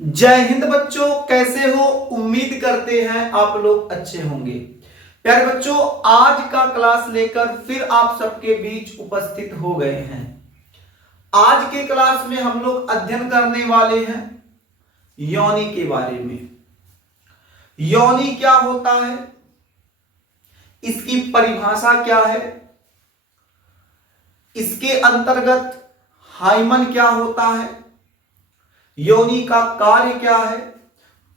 जय हिंद बच्चों, कैसे हो? उम्मीद करते हैं आप लोग अच्छे होंगे। प्यारे बच्चों, आज का क्लास लेकर फिर आप सबके बीच उपस्थित हो गए हैं। आज के क्लास में हम लोग अध्ययन करने वाले हैं योनि के बारे में। योनि क्या होता है, इसकी परिभाषा क्या है, इसके अंतर्गत हाइमन क्या होता है, योनि का कार्य क्या है,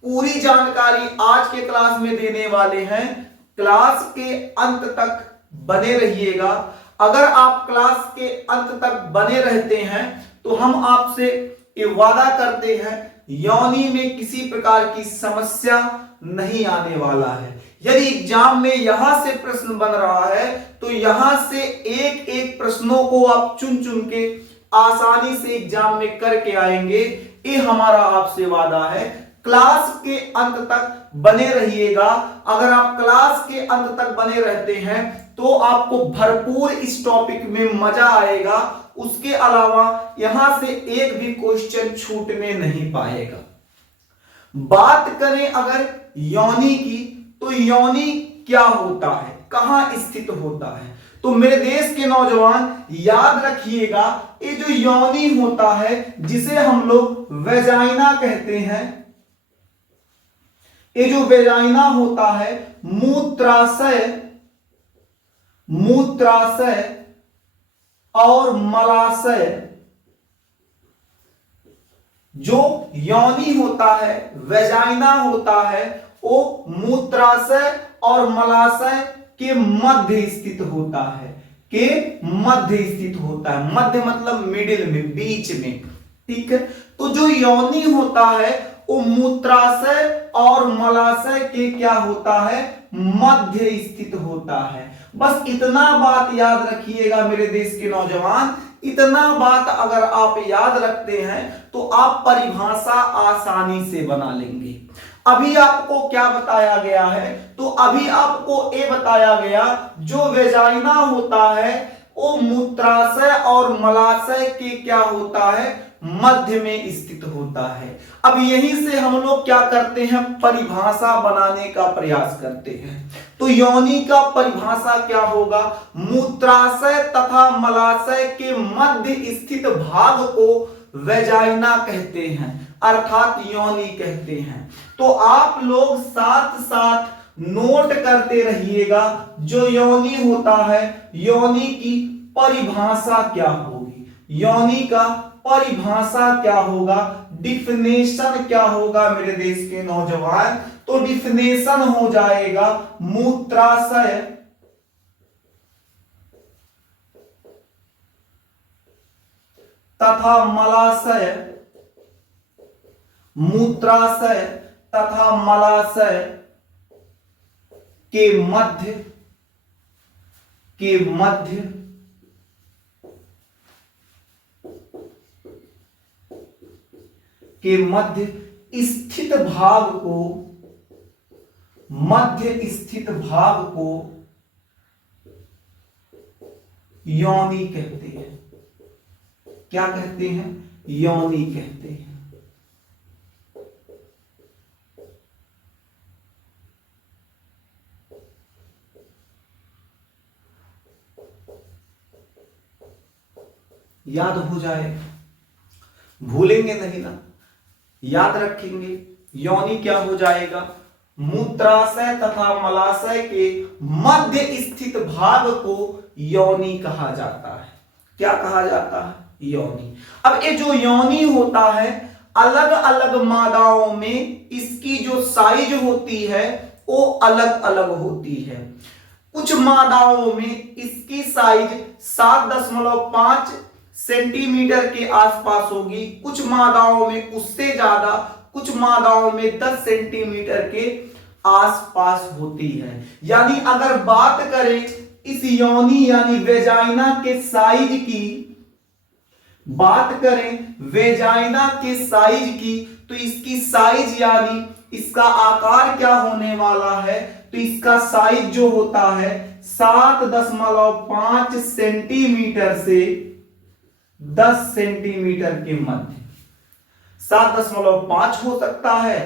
पूरी जानकारी आज के क्लास में देने वाले हैं। क्लास के अंत तक बने रहिएगा। अगर आप क्लास के अंत तक बने रहते हैं तो हम आपसे ये वादा करते हैं योनि में किसी प्रकार की समस्या नहीं आने वाला है। यदि एग्जाम में यहां से प्रश्न बन रहा है तो यहां से एक एक प्रश्नों को आप चुन चुन के आसानी से एग्जाम में करके आएंगे, ये हमारा आपसे वादा है। क्लास के अंत तक बने रहिएगा। अगर आप क्लास के अंत तक बने रहते हैं तो आपको भरपूर इस टॉपिक में मजा आएगा। उसके अलावा यहां से एक भी क्वेश्चन छूटने नहीं पाएगा। बात करें अगर योनि की, तो योनि क्या होता है, कहां स्थित होता है, तो मेरे देश के नौजवान याद रखिएगा, ये जो योनि होता है जिसे हम लोग वेजाइना कहते हैं, ये जो वेजाइना होता है मूत्राशय और मलाशय, जो योनि होता है वेजाइना होता है वो मूत्राशय और मलाशय के मध्य स्थित होता है, के मध्य स्थित होता है। मध्य मतलब मिडिल में, बीच में, ठीक है। तो जो योनि होता है वो मूत्राशय और मलाशय के क्या होता है, मध्य स्थित होता है। बस इतना बात याद रखिएगा मेरे देश के नौजवान। इतना बात अगर आप याद रखते हैं तो आप परिभाषा आसानी से बना लेंगे। अभी आपको क्या बताया गया है, तो अभी आपको ये बताया गया जो वेजाइना होता है वो मूत्राशय और मलाशय के क्या होता है, मध्य में स्थित होता है। अब यहीं से हम लोग क्या करते हैं, परिभाषा बनाने का प्रयास करते हैं। तो योनि का परिभाषा क्या होगा, मूत्राशय तथा मलाशय के मध्य स्थित भाग को वेजाइना कहते हैं, अर्थात योनि कहते हैं। तो आप लोग साथ साथ नोट करते रहिएगा जो योनि होता है, योनि की परिभाषा क्या होगी, योनि का परिभाषा क्या होगा, डिफिनेशन क्या होगा मेरे देश के नौजवान। तो डिफिनेशन हो जाएगा मूत्राशय तथा मलाशय, मूत्राशय तथा मलाशय के मध्य स्थित भाग को योनि कहते हैं। क्या कहते हैं, योनि कहते हैं। याद हो जाए, भूलेंगे नहीं ना, याद रखेंगे। योनि क्या हो जाएगा, मूत्राशय तथा मलाशय के मध्य स्थित भाग को योनि कहा जाता है। क्या कहा जाता है, योनि। अब ये जो योनि होता है अलग अलग मादाओं में इसकी जो साइज होती है वो अलग अलग होती है। कुछ मादाओं में इसकी साइज 7.5 सेंटीमीटर के आसपास होगी, कुछ मादाओं में उससे ज्यादा, कुछ मादाओं में 10 सेंटीमीटर के आसपास होती है। यानी अगर बात करें इस योनि यानी वेजाइना के साइज की, बात करें वेजाइना के साइज की, तो इसकी साइज यानी इसका आकार क्या होने वाला है, तो इसका साइज जो होता है 7.5 सेंटीमीटर से 10 सेंटीमीटर के मध्य, 7.5 हो सकता है,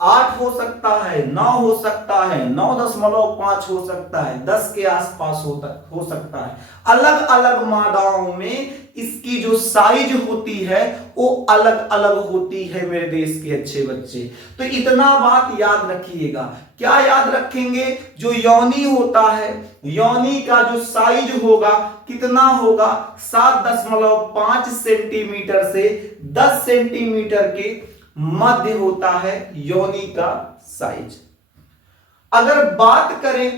8 हो सकता है, 9 हो सकता है, 9.5 हो सकता है, 10 के आसपास हो सकता है। अलग अलग मादाओं में इसकी जो साइज होती है वो अलग अलग होती है मेरे देश के अच्छे बच्चे। तो इतना बात याद रखिएगा। क्या याद रखेंगे? जो योनि होता है, योनि का जो साइज होगा कितना होगा? 7.5 सेंटीमीटर से 10 सेंटीमीटर के मध्य होता है योनि का साइज। अगर बात करें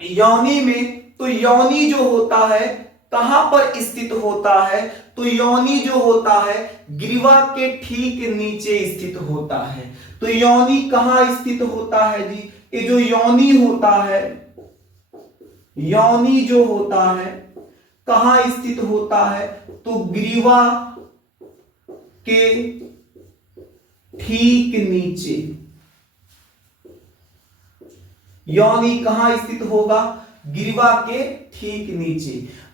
योनि में, तो योनि जो होता है कहां पर स्थित होता है? तो योनि जो होता है ग्रीवा के ठीक नीचे स्थित होता है। तो योनि कहां स्थित होता है जी? ये जो योनि होता है, योनि जो होता है कहां स्थित होता है? तो ग्रीवा के ठीक नीचे। योनि कहां स्थित होगा? ग्रीवा के ठीक नीचे।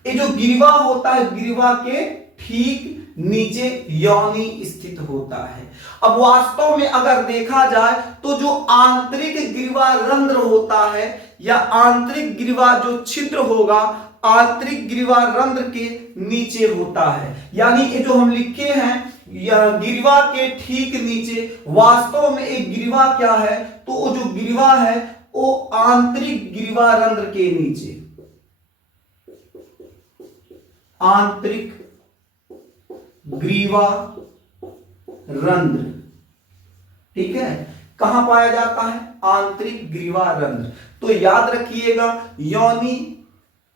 ये जो ग्रीवा होता है, ग्रीवा के ठीक नीचे योनि स्थित होता है। अब वास्तव में अगर देखा जाए तो जो आंतरिक ग्रीवा रंध्र होता है या आंतरिक ग्रीवा जो छिद्र होगा आंतरिक ग्रीवा रंध्र के नीचे होता है। यानी ये जो हम लिखे हैं ग्रीवा के ठीक नीचे, वास्तव में एक ग्रीवा क्या है? तो वो जो ग्रीवा है वो आंतरिक ग्रीवा रंध्र के नीचे, आंतरिक ग्रीवा रंध्र, ठीक है, कहां पाया जाता है? आंतरिक ग्रीवा रंध्र। तो याद रखिएगा योनि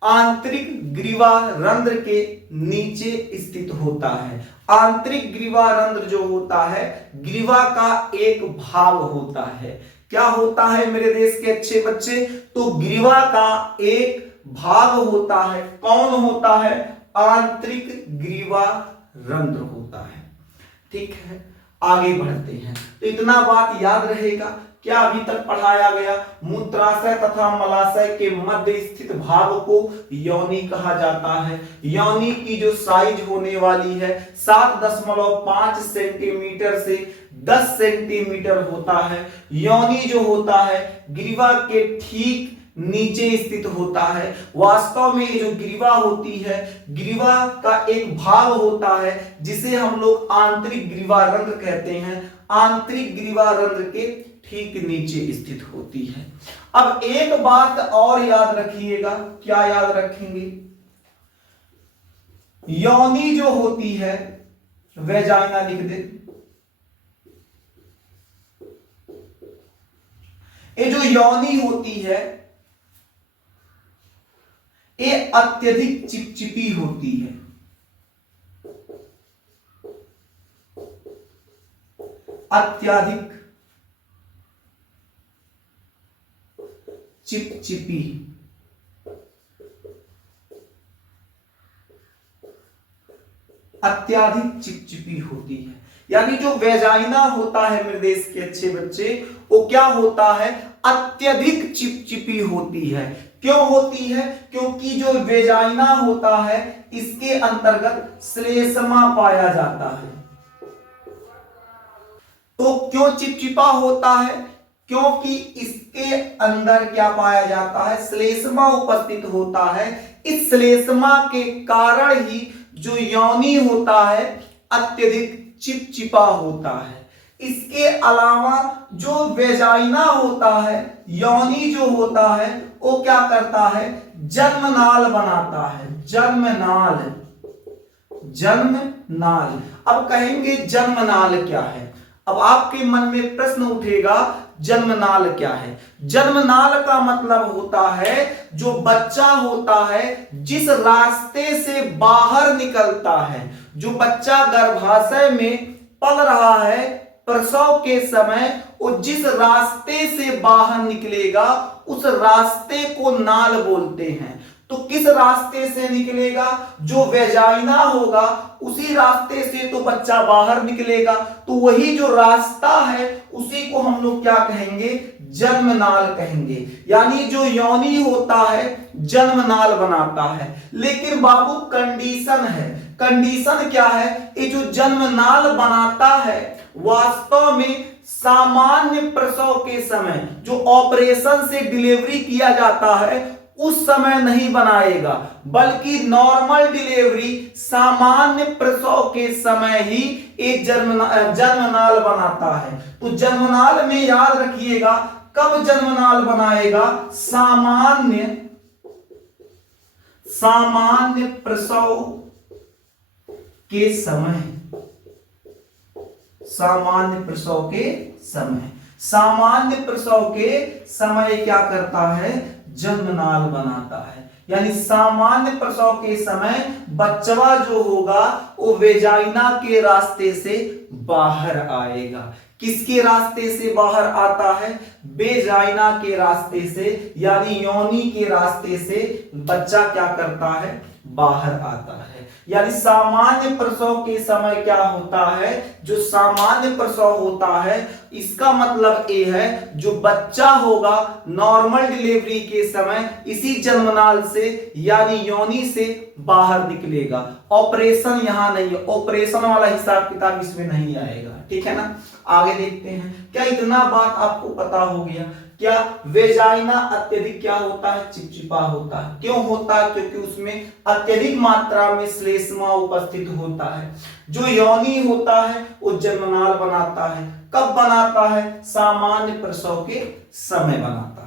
आंतरिक ग्रीवा रंध्र के नीचे स्थित होता है। आंतरिक ग्रीवा रंध्र जो होता है ग्रीवा का एक भाग होता है। क्या होता है मेरे देश के अच्छे बच्चे? तो ग्रीवा का एक भाग होता है। कौन होता है? आंतरिक ग्रीवा रंध्र होता है। ठीक है, आगे बढ़ते हैं। तो इतना बात याद रहेगा। क्या अभी तक पढ़ाया गया? मूत्राशय तथा मलाशय के मध्य स्थित भाग को योनि कहा जाता है। योनि की जो साइज होने वाली है 7.5 सेंटीमीटर से 10 सेंटीमीटर होता है। योनि जो होता है ग्रीवा के ठीक नीचे स्थित होता है। वास्तव में ये जो ग्रीवा होती है ग्रीवा का एक भाग होता है जिसे हम लोग आंतरिक ग्रीवा रंध्र कहते हैं। आंतरिक ग्रीवा रंध्र के ठीक नीचे स्थित होती है। अब एक बात और याद रखिएगा। क्या याद रखेंगे? योनि जो होती है, वेजाइना लिख दे। ये जो योनि होती है ये अत्यधिक चिपचिपी होती है। अत्यधिक चिपचिपी, अत्यधिक चिपचिपी होती है। यानी जो वेजाइना होता है मेरे देश के अच्छे बच्चे, वो क्या होता है? अत्यधिक चिपचिपी होती है। क्यों होती है? क्योंकि जो वेजाइना होता है इसके अंतर्गत श्लेष्मा पाया जाता है। तो क्यों चिपचिपा होता है? क्योंकि इसके अंदर क्या पाया जाता है? श्लेष्मा उपस्थित होता है। इस श्लेष्मा के कारण ही जो योनि होता है अत्यधिक चिपचिपा होता है। इसके अलावा जो वेजाइना होता है, योनि जो होता है वो क्या करता है? जन्मनाल बनाता है। जन्मनाल, जन्मनाल। अब कहेंगे जन्मनाल क्या है? अब आपके मन में प्रश्न उठेगा जन्मनाल क्या है? जन्मनाल का मतलब होता है जो बच्चा होता है जिस रास्ते से बाहर निकलता है, जो बच्चा गर्भाशय में पल रहा है प्रसव के समय, वो जिस रास्ते से बाहर निकलेगा उस रास्ते को नाल बोलते हैं। तो किस रास्ते से निकलेगा? जो वेजाइना होगा उसी रास्ते से तो बच्चा बाहर निकलेगा। तो वही जो रास्ता है उसी को हम लोग क्या कहेंगे? जन्मनाल कहेंगे। यानी जो योनि होता है जन्मनाल बनाता है। लेकिन बाबू कंडीशन है, कंडीशन क्या है, ये जो जन्मनाल बनाता है वास्तव में सामान्य प्रसव के समय जो ऑपरेशन से डिलीवरी किया जाता है उस समय नहीं बनाएगा, बल्कि नॉर्मल डिलीवरी सामान्य प्रसव के समय ही एक जन्मनाल बनाता है। तो जन्मनाल में याद रखिएगा कब जन्मनाल बनाएगा, सामान्य प्रसव के समय, सामान्य प्रसव के समय, सामान्य प्रसव के समय क्या करता है, जन्मनाल बनाता है। यानी सामान्य प्रसव के समय बच्चा जो होगा वो वेजाइना के रास्ते से बाहर आएगा। किसके रास्ते से बाहर आता है, वेजाइना के रास्ते से, यानी योनि के रास्ते से बच्चा क्या करता है, बाहर आता है। यानी सामान्य प्रसव के समय क्या होता है, जो सामान्य प्रसव होता है इसका मतलब ये है जो बच्चा होगा नॉर्मल डिलीवरी के समय इसी जन्मनाल से यानी योनि से बाहर निकलेगा। ऑपरेशन यहां नहीं है, ऑपरेशन वाला हिसाब किताब इसमें नहीं आएगा, ठीक है ना। आगे देखते हैं। क्या इतना बात आपको पता हो गया, क्या वेजाइना अत्यधिक क्या होता है, चिपचिपा होता है। क्यों होता है, क्योंकि उसमें अत्यधिक मात्रा में श्लेष्मा उपस्थित होता है। जो योनि होता है वो जन्मनाल बनाता है। कब बनाता है, सामान्य प्रसव के समय बनाता है।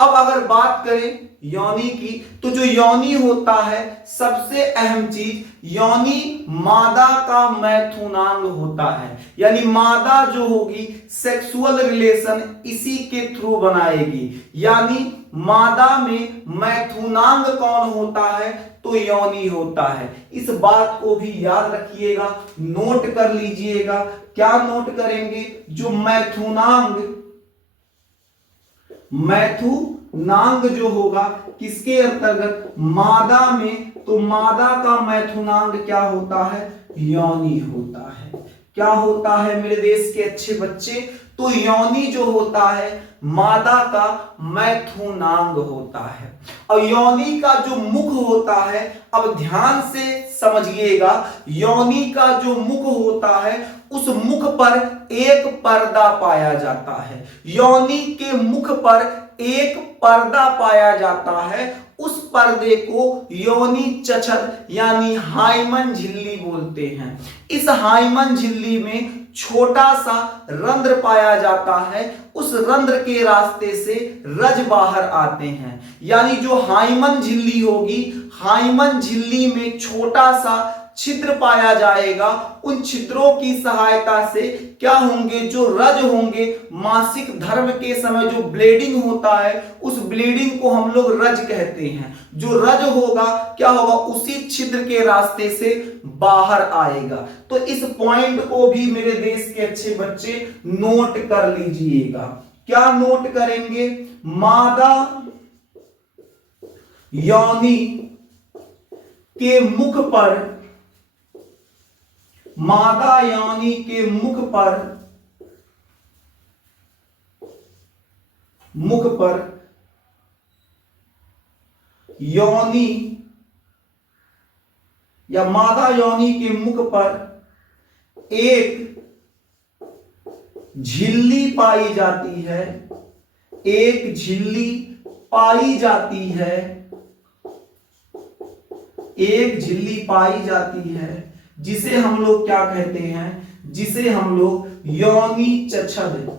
अब अगर बात करें योनि की, तो जो योनि होता है सबसे अहम चीज, योनि मादा का मैथुनांग होता है। यानी मादा जो होगी सेक्सुअल रिलेशन इसी के थ्रू बनाएगी। यानी मादा में मैथुनांग कौन होता है, तो योनि होता है। इस बात को भी याद रखिएगा, नोट कर लीजिएगा। क्या नोट करेंगे, जो मैथुनांग जो होगा किसके अंतर्गत, मादा में, तो मादा का मैथुनांग क्या होता है, योनि होता है। क्या होता है मेरे देश के अच्छे बच्चे, तो योनि जो होता है मादा का मैथुनांग होता है। और योनि का जो मुख होता है, अब ध्यान से समझिएगा, योनि का जो मुख होता है उस मुख पर एक पर्दा पाया जाता है। योनि के मुख पर एक पर्दा पाया जाता है, उस पर्दे को योनि चछद यानी हाइमन झिल्ली बोलते हैं। इस हाइमन झिल्ली में छोटा सा रंध्र पाया जाता है, उस रंध्र के रास्ते से रज बाहर आते हैं। यानी जो हाइमन झिल्ली होगी, हाइमन झिल्ली में छोटा सा छिद्र पाया जाएगा। उन छिद्रों की सहायता से क्या होंगे, जो रज होंगे, मासिक धर्म के समय जो ब्लीडिंग होता है उस ब्लीडिंग को हम लोग रज कहते हैं। जो रज होगा क्या होगा, उसी छिद्र के रास्ते से बाहर आएगा। तो इस पॉइंट को भी मेरे देश के अच्छे बच्चे नोट कर लीजिएगा। क्या नोट करेंगे, मादा योनि के मुख पर, मादा योनि के मुख पर योनि या मादा योनि के मुख पर एक झिल्ली पाई जाती है, एक झिल्ली पाई जाती है, एक झिल्ली पाई जाती है, जिसे हम लोग क्या कहते हैं, जिसे हम लोग योनि चछद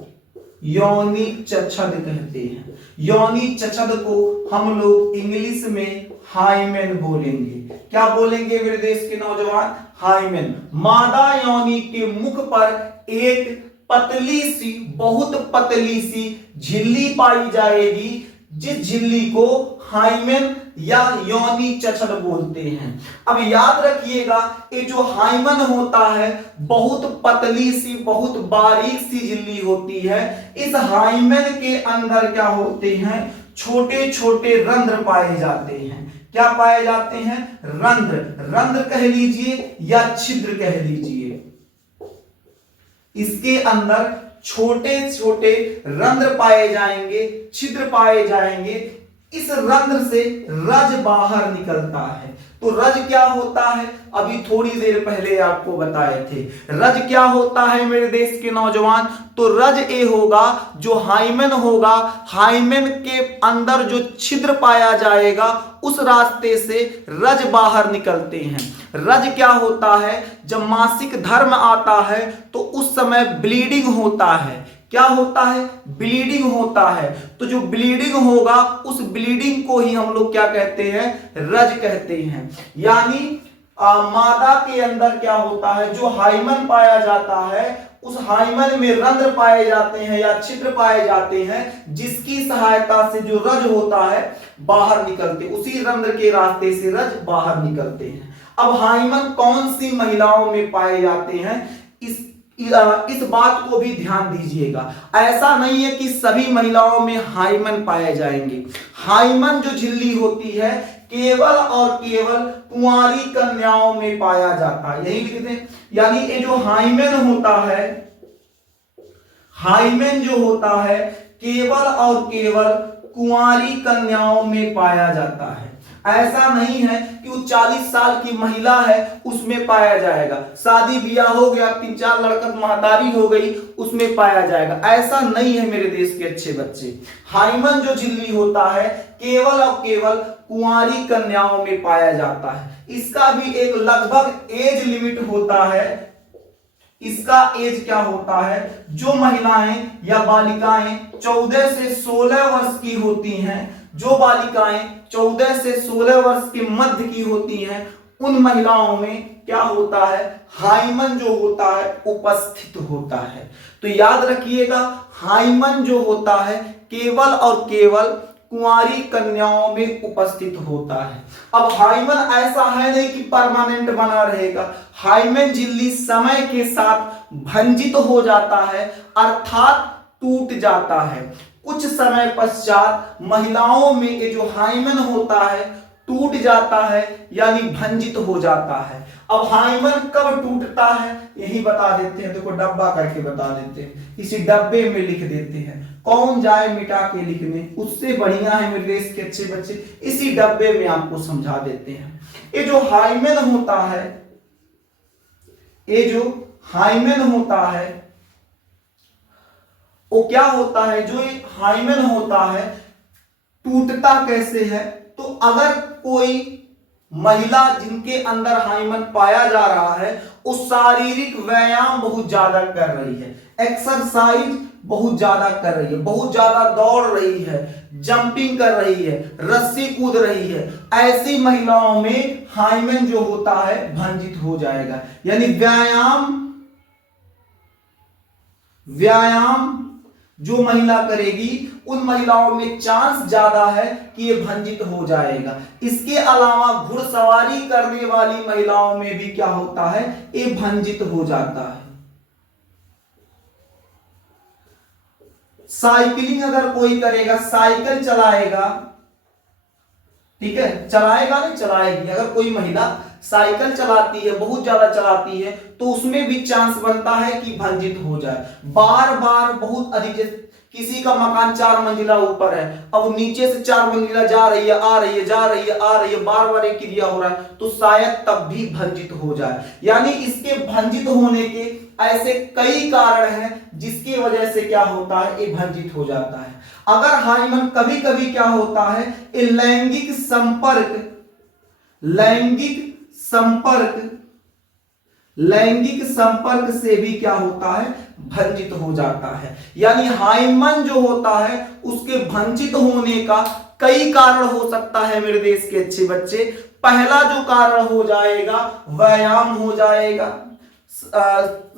कहते हैं। योनि चछद को हम लोग इंग्लिश में हाइमेन बोलेंगे। क्या बोलेंगे मेरे देश के नौजवान, हाइमेन। मादा योनि के मुख पर एक पतली सी, बहुत पतली सी झिल्ली पाई जाएगी, जिस झिल्ली को हाइमेन या योनि चछद बोलते हैं। अब याद रखिएगा, ये जो हाइमन होता है बहुत पतली सी, बहुत बारीक सी झिल्ली होती है। इस हाइमन के अंदर क्या होते हैं, छोटे छोटे रंध्र पाए जाते हैं। क्या पाए जाते हैं, रंध्र, रंध्र कह लीजिए या छिद्र कह लीजिए। इसके अंदर छोटे छोटे रंध्र पाए जाएंगे, छिद्र पाए जाएंगे। इस रंध्र से रज बाहर निकलता है। तो रज क्या होता है, अभी थोड़ी देर पहले आपको बताए थे। रज क्या होता है मेरे देश के नौजवान, तो रज ए होगा जो हाइमेन होगा, हाइमेन के अंदर जो छिद्र पाया जाएगा उस रास्ते से रज बाहर निकलते हैं। रज क्या होता है, जब मासिक धर्म आता है तो उस समय ब्लीडिंग होता है। क्या होता है, ब्लीडिंग होता है। तो जो ब्लीडिंग होगा उस ब्लीडिंग को ही हम लोग क्या कहते हैं, रज कहते हैं। यानी मादा के अंदर क्या होता है, जो हाइमन पाया जाता है उस हाइमन में रंध्र पाए जाते हैं या छिद्र पाए जाते हैं, जिसकी सहायता से जो रज होता है बाहर निकलते, उसी रंध्र के रास्ते से रज बाहर निकलते हैं। अब हाइमन कौन सी महिलाओं में पाए जाते हैं, इस बात को भी ध्यान दीजिएगा। ऐसा नहीं है कि सभी महिलाओं में हाइमन पाए जाएंगे। हाइमन जो झिल्ली होती है केवल और केवल कुंवारी कन्याओं में पाया जाता है, यही लिखते हैं। यानी ये जो हाइमेन होता है, हाइमेन जो होता है केवल और केवल कुंवारी कन्याओं में पाया जाता है। ऐसा नहीं है कि वो 40 साल की महिला है उसमें पाया जाएगा, शादी ब्याह हो गया 3-4 लड़का महतारी हो गई उसमें पाया जाएगा, ऐसा नहीं है मेरे देश के अच्छे बच्चे। हाइमन जो झिल्ली होता है केवल और केवल कुंवारी कन्याओं में पाया जाता है। इसका भी एक लगभग एज लिमिट होता है। इसका एज क्या होता है, जो महिलाएं या बालिकाएं 14 से 16 वर्ष की होती हैं, जो बालिकाएं 14 से 16 वर्ष के मध्य की होती हैं, उन महिलाओं में क्या होता है, हाइमन जो होता है उपस्थित होता है। तो याद रखिएगा, हाइमन जो होता है केवल और केवल कुंवारी कन्याओं में उपस्थित होता है। अब हाइमन ऐसा है नहीं कि परमानेंट बना रहेगा। हाइमन झिल्ली समय के साथ भंजित हो जाता है, अर्थात टूट जाता है। कुछ समय पश्चात महिलाओं में ये जो हाइमन होता है टूट जाता है, यानी भंजित हो जाता है। अब हाइमन कब टूटता है यही बता देते हैं, देखो डब्बा करके बता देते हैं, इसी डब्बे में लिख देते हैं। कौन जाए मिटा के लिखने, उससे बढ़िया है मेरे देश के अच्छे बच्चे, इसी डब्बे में आपको समझा देते हैं। ये जो हाइमन होता है, ये जो हाइमन होता है वो क्या होता है, जो ये हाइमन होता है टूटता कैसे है, तो अगर कोई महिला जिनके अंदर हाइमन पाया जा रहा है वो शारीरिक व्यायाम बहुत ज्यादा कर रही है, एक्सरसाइज बहुत ज्यादा कर रही है, बहुत ज्यादा दौड़ रही है, जंपिंग कर रही है, रस्सी कूद रही है, ऐसी महिलाओं में हाइमन जो होता है भंजित हो जाएगा। यानी व्यायाम जो महिला करेगी उन महिलाओं में चांस ज्यादा है कि ये भंजित हो जाएगा। इसके अलावा घुड़सवारी करने वाली महिलाओं में भी क्या होता है, ये भंजित हो जाता है। साइकिलिंग अगर कोई करेगा, साइकिल चलाएगा, ठीक है, चलाएगा नहीं चलाएगी, अगर कोई महिला साइकिल चलाती है, बहुत ज्यादा चलाती है, तो उसमें भी चांस बनता है कि भंजित हो जाए। बार बार बहुत अधिक, किसी का मकान 4 मंजिला ऊपर है, अब नीचे से 4 मंजिला जा रही है, आ रही है, जा रही है, आ रही है, बार बार एक क्रिया हो रहा है, तो शायद तब भी भंजित हो जाए। यानी इसके भंजित होने के ऐसे कई कारण हैं जिसकी वजह से क्या होता है, ये भंजित हो जाता है। अगर हाइमन कभी कभी क्या होता है, ये लैंगिक संपर्क से भी क्या होता है, भंजित हो जाता है। यानी हाइमन जो होता है उसके भंजित होने का कई कारण हो सकता है मेरे देश के अच्छे बच्चे। पहला जो कारण हो जाएगा, व्यायाम हो जाएगा,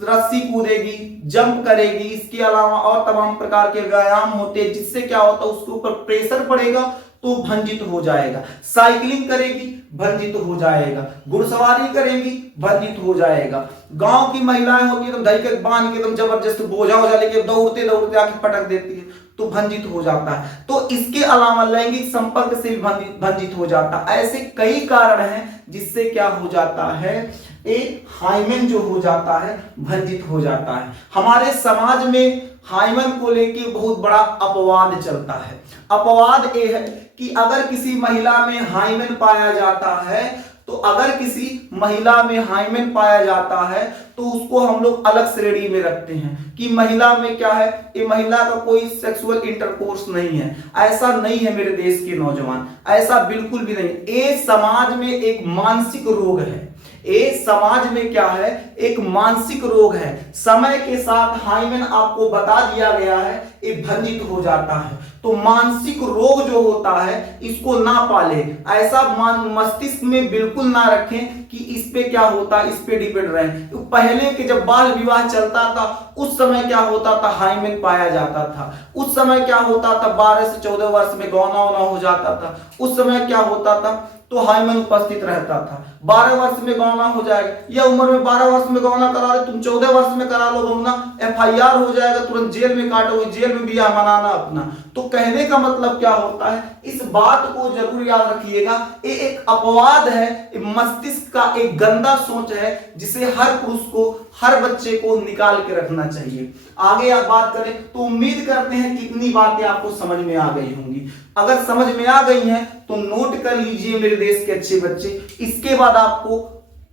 रस्सी कूदेगी, जंप करेगी, इसके अलावा और तमाम प्रकार के व्यायाम होते हैं जिससे क्या होता है, उसके ऊपर प्रेशर पड़ेगा तो भंजित हो जाएगा। साइकिलिंग करेगी, भंजित हो जाएगा, घुड़सवारी करेगी, भंजित हो जाएगा। गांव की महिलाएं होती है, दही के बांध के एकदम जबरदस्त बोझा हो जाए, लेके दौड़ते दौड़ते आके पटक देती है तो भंजित हो जाता है। तो इसके अलावा लैंगिक संपर्क से भी भंजित हो जाता है। ऐसे कई कारण हैं जिससे क्या हो जाता है, एक हाइमन जो हो जाता है भंजित हो जाता है। हमारे समाज में हाइमन को लेकर बहुत बड़ा अपवाद चलता है। अपवाद ये है कि अगर किसी महिला में हाइमन पाया जाता है तो अगर किसी महिला में हाइमेन पाया जाता है तो उसको हम लोग अलग श्रेणी में रखते हैं कि महिला में क्या है, ये महिला का कोई सेक्सुअल इंटरकोर्स नहीं है। ऐसा नहीं है मेरे देश के नौजवान, ऐसा बिल्कुल भी नहीं। ये समाज में एक मानसिक रोग है, ये समाज में क्या है, एक मानसिक रोग है। समय के साथ हाइमेन आपको बता दिया गया है ये भंजित हो जाता है। तो मानसिक रोग जो होता है इसको ना पाले, ऐसा मस्तिष्क में बिल्कुल ना रखें कि इस पे क्या होता, इस पे डिपेंड रहे। तो पहले के जब बाल विवाह चलता था उस समय क्या होता था, हाइमेन पाया जाता था। उस समय क्या होता था, 12 से 14 वर्ष में गौना हो जाता था। उस समय क्या होता था, तो हाइमेन उपस्थित रहता था। 12 वर्ष में गौना हो जाएगा, या उम्र में 12 वर्ष में गौना करा रहे, तुम 14 वर्ष में करा लो गौना, FIR हो जाएगा, तुरंत जेल में काटोगे, जेल में बियाह मनाना अपना। तो कहने का मतलब क्या होता है, इस बात को जरूर याद रखिएगा, ये एक अपवाद है, मस्तिष्क का एक गंदा सोच है जिसे हर पुरुष को, हर बच्चे को निकाल के रखना चाहिए। आगे आप बात करें तो उम्मीद करते हैं कितनी बातें आपको समझ में आ गई होंगी। अगर समझ में आ गई हैं तो नोट कर लीजिए मेरे देश के अच्छे बच्चे। इसके बाद आपको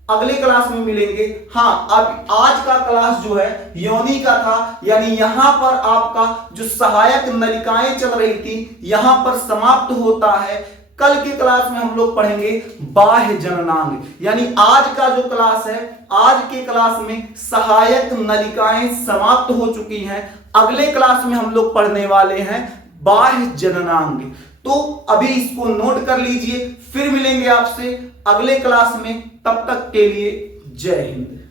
अगले क्लास में मिलेंगे। हाँ, अब आज का क्लास जो है योनि का था, यानी यहां पर आपका जो सहायक नलिकाएं चल रही थी यहां पर समाप्त होता है। कल के क्लास में हम लोग पढ़ेंगे बाह्य जननांग, यानी आज का जो क्लास है, आज के क्लास में सहायक नलिकाएं समाप्त हो चुकी हैं। अगले क्लास में हम लोग पढ़ने वाले हैं बाह्य जननांग। तो अभी इसको नोट कर लीजिए, फिर मिलेंगे आपसे अगले क्लास में। तब तक के लिए जय हिंद।